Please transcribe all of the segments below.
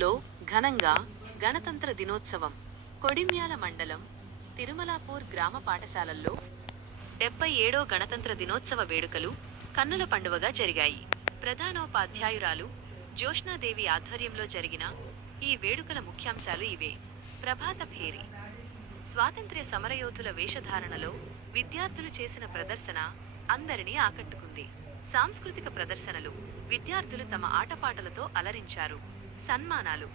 తిరుమలాపూర్లో ఘనంగా గణతంత్ర దినోత్సవం కొడిమ్యాల మండలం తిరుమలాపూర్ గ్రామ పాఠశాలల్లో డెబ్బై ఏడో గణతంత్ర దినోత్సవ వేడుకలు కన్నుల పండువగా జరిగాయి. ప్రధానోపాధ్యాయురాలు జ్యోష్నాదేవి ఆధ్వర్యంలో జరిగిన ఈ వేడుకల ముఖ్యాంశాలు ఇవే. ప్రభాత భేరి. స్వాతంత్ర్య సమరయోధుల వేషధారణలో విద్యార్థులు చేసిన ప్రదర్శన అందరినీ ఆకట్టుకుంది. సాంస్కృతిక ప్రదర్శనలు విద్యార్థులు తమ ఆటపాటలతో అలరించారు. సన్మానాలు.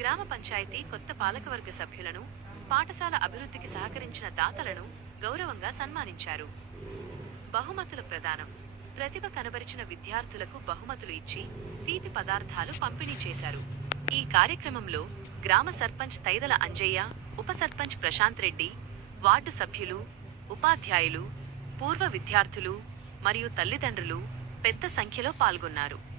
గ్రామ పంచాయతీ కొత్త పాలకవర్గ సభ్యులను పాఠశాల అభివృద్ధికి సహకరించిన దాతలను గౌరవంగా సన్మానించారు. బహుమతుల ప్రదానం. ప్రతిభ కనబరిచిన విద్యార్థులకు బహుమతులు ఇచ్చి తీపి పదార్థాలు పంపిణీ చేశారు. ఈ కార్యక్రమంలో గ్రామ సర్పంచ్ తైదల అంజయ్య ఉప సర్పంచ్ ప్రశాంత్ రెడ్డి వార్డు సభ్యులు ఉపాధ్యాయులు పూర్వ విద్యార్థులు మరియు తల్లిదండ్రులు పెద్ద సంఖ్యలో పాల్గొన్నారు.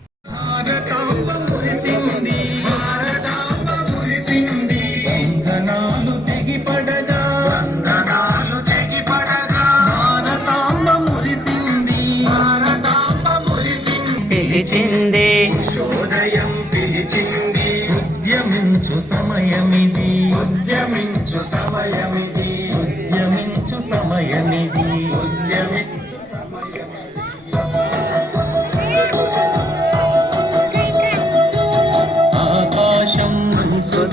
పిలిచిందే. శోదయం పిలిచింది. ఉద్యమించు సమయమిది ఉద్యమించు సమయమిది.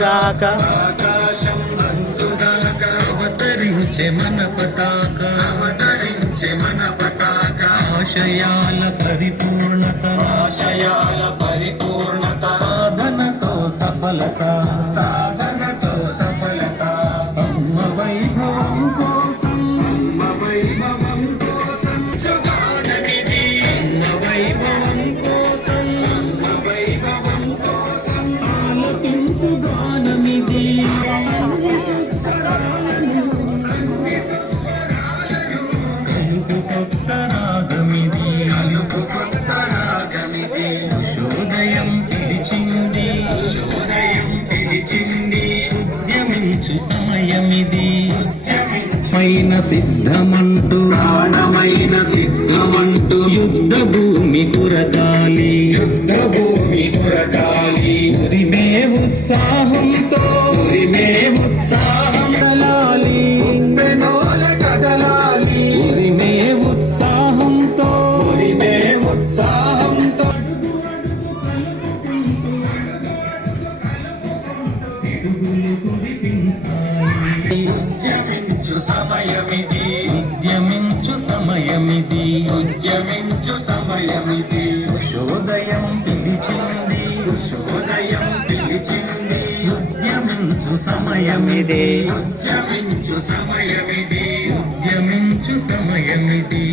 సుధాక ఆకాశం సుధాక అవతరించే మన పతాక. అవతరించే మన పతాక. ఆశయాల పరిపూర్ణత. ఆశయాల పరిపూర్ణత. సాధనతో సఫలత. పైన సిద్ధమంటూ ప్రాణమైన సిద్ధమంటూ యుద్ధ ఉద్యమించు సమయమిది శోదయం పిలిచింది శోదయం పిలిచింది. ఉద్యమించు సమయమిదే ఉద్యమించు సమయమిది. ఉద్యమించు సమయమిది. ఉద్యమించు సమయమిది.